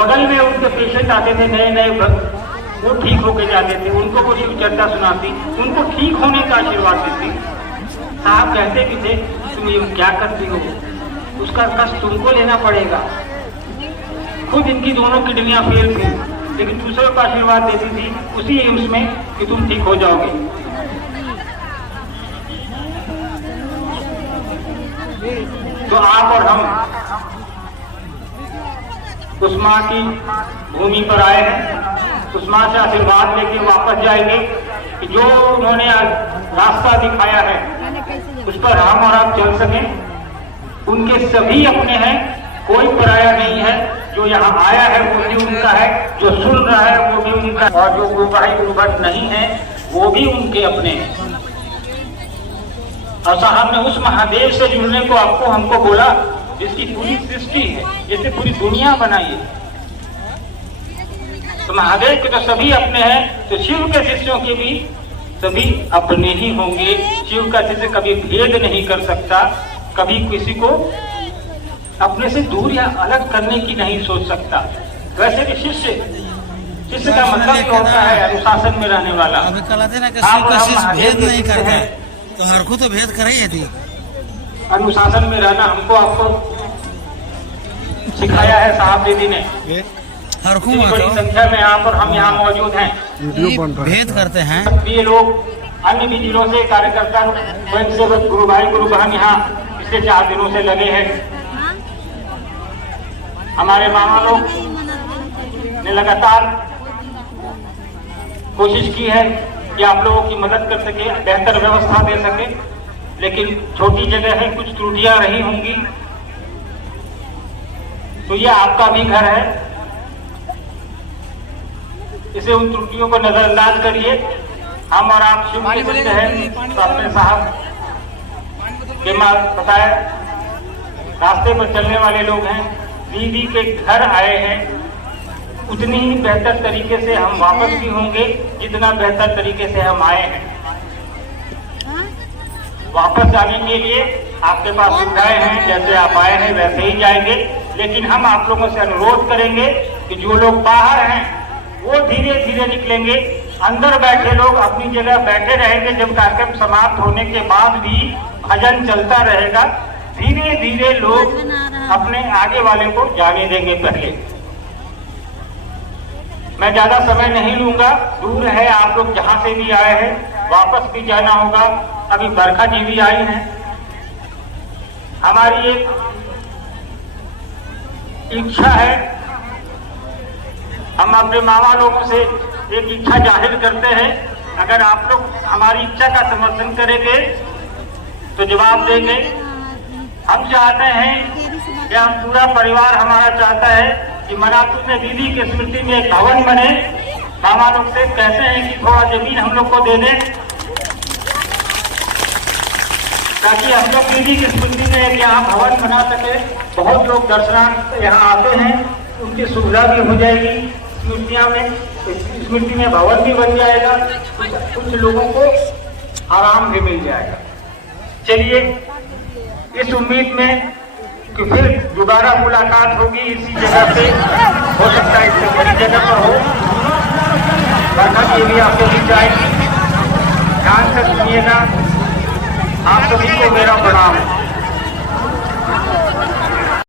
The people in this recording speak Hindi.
बगल में उनके पेशेंट आते थे नए नए, वो ठीक होके जाते थे, उनको वो शिव चर्चा सुनाती, उनको ठीक होने का आशीर्वाद देती। साहब कहते भी थे तुम ये क्या करती हो, उसका कष्ट तुमको लेना पड़ेगा। खुद इनकी दोनों किडनियां फेल थी, लेकिन दूसरों को आशीर्वाद देती थी उसी एम्स में कि तुम ठीक हो जाओगे। तो आप और हम उस माँ की भूमि पर आए हैं, उस माँ से आशीर्वाद लेके वापस जाएंगे कि जो उन्होंने रास्ता दिखाया है उस पर हम और आप चल सकें। उनके सभी अपने हैं, कोई पराया नहीं है। जो यहाँ आया है वो भी उनका है, जो सुन रहा है वो भी उनका, और जो गुरुभाई गुरुभट नहीं है वो भी उनके अपने हैं। और साहब ने उस महादेव से जुड़ने को आपको हमको बोला जिसकी पूरी सृष्टि है, जिसने पूरी दुनिया बनाई है। तो महादेव के तो सभी अपने हैं, तो शिव के शिष्यों के भी सभी अपने ही होंगे। शिव का शिष्य कभी भेद नहीं कर सकता, कभी किसी को अपने से दूर या अलग करने की नहीं सोच सकता। वैसे भी शिष्य का मतलब क्या होता है? अनुशासन में रहने वाला। अभी कहते ना कि शिव का शिष्य भेद नहीं करता है, तो हर को तो भेद कर ही थी। अनुशासन में रहना हमको आपको सिखाया है साहब दीदी ने। हर को बड़ी संख्या में यहाँ पर हम यहाँ मौजूद हैं, भेद करते हैं। ये लोग अन्य भी जिलों से कार्यकर्ता स्वयंसेवक गुरु भाई गुरु बहन यहाँ पिछले 4 दिनों से लगे हैं। हमारे मामा लोग ने लगातार कोशिश की है कि आप लोगों की मदद कर सके, बेहतर व्यवस्था दे सके, लेकिन छोटी जगह है, कुछ त्रुटियां रही होंगी। तो ये आपका भी घर है, इसे उन त्रुटियों को नजरअंदाज करिए। हम और आप शिव के शिष्य हैं, तो अपने साहब के बताए रास्ते पर चलने वाले लोग हैं, दीदी के घर आए हैं। उतनी ही बेहतर तरीके से हम वापस भी होंगे जितना बेहतर तरीके से हम आए हैं। वापस जाने के लिए आपके पास सुविधाएं हैं, जैसे आप आए हैं वैसे ही जाएंगे। लेकिन हम आप लोगों से अनुरोध करेंगे कि जो लोग बाहर हैं वो धीरे धीरे निकलेंगे, अंदर बैठे लोग अपनी जगह बैठे रहेंगे। जब कार्यक्रम समाप्त होने के बाद भी भजन चलता रहेगा, धीरे धीरे लोग अपने आगे वाले को जाने देंगे। पहले मैं ज्यादा समय नहीं लूंगा, दूर है, आप लोग जहां से भी आए हैं वापस भी जाना होगा। अभी बरखा जी भी आई हैं। हमारी एक इच्छा है, हम अपने मामा लोगों से एक इच्छा जाहिर करते हैं। अगर आप लोग हमारी इच्छा का समर्थन करेंगे तो जवाब देंगे। हम चाहते हैं कि हम पूरा परिवार हमारा चाहता है कि मनापुर में दीदी की स्मृति में एक भवन बने। मामा लोग से कहते हैं कि थोड़ा जमीन हम लोग को दे दें, ताकि हम लोग दीदी की स्मृति में एक यहाँ भवन बना सके। बहुत लोग दर्शनार्थ यहाँ आते हैं, उनकी सुविधा भी हो जाएगी। स्मृति में भवन भी बन जाएगा, कुछ लोगों को आराम भी मिल जाएगा। चलिए, इस उम्मीद में कि फिर दोबारा मुलाकात होगी इसी जगह पे, हो सकता है इससे बड़ी जगह पर हो। बरखा के भी आपके बीच आएगी, ध्यान से सुनिएगा। आप सभी को मेरा प्रणाम।